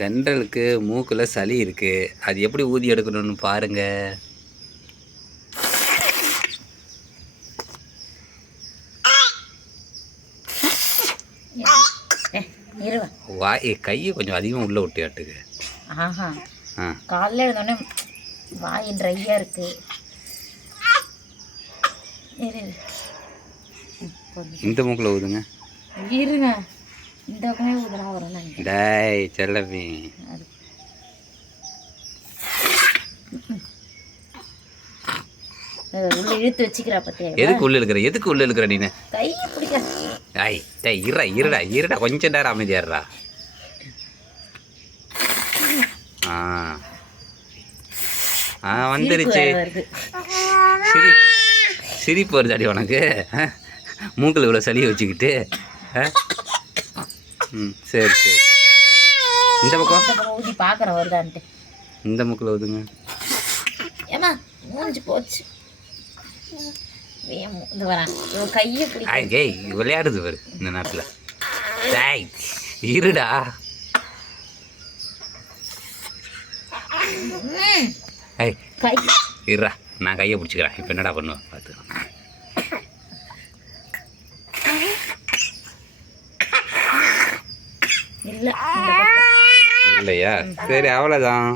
தென்றலுக்கு மூக்கில் சளி இருக்குது. அது எப்படி ஊதி எடுக்கணும்னு பாருங்க. வாய் கையை கொஞ்சம் அதிகமாக உள்ளே விட்டு ஆட்டுக்கு. ஆஹா காலையில் எழுந்தோடனே வாய் ட்ரையாக இருக்கு. இந்த மூக்கில் ஊதுங்க. இருங்க இந்த பக்கமே ஊதுனா வரும். டாய் செல்லவி உள்ள இழுத்து வச்சுக்கிறா பத்தியா? எதுக்கு உள்ள இருக்கிற? எதுக்கு உள்ள இருக்கிற நீனு? கை பிடிக்க. ஐய் டேய் இருடா கொஞ்சம் நேரம் அமைதியாடுறா. வந்துருச்சு. சிரிப்பு வருதாடி உனக்கு? மூக்கில் இவ்வளோ சளியை வச்சுக்கிட்டு. சரி இந்த பக்கம் ஊதி பார்க்குறேன் வருதான்ட்டு. இந்த மூக்கில் ஊதுங்க. ஏமா மூஞ்சி போச்சு. இது வரேன் கையை பிடிக்க. ஏய் விளையாடுது வரு இந்த நேரத்தில். டேய் இருடா. ஏய் கை இருடா, நான் கையை பிடிச்சிக்கிறேன். இப்போ என்னடா பண்ணுவேன் பார்த்து. இல்லை இல்லையா? சரி அவ்வளோதான்.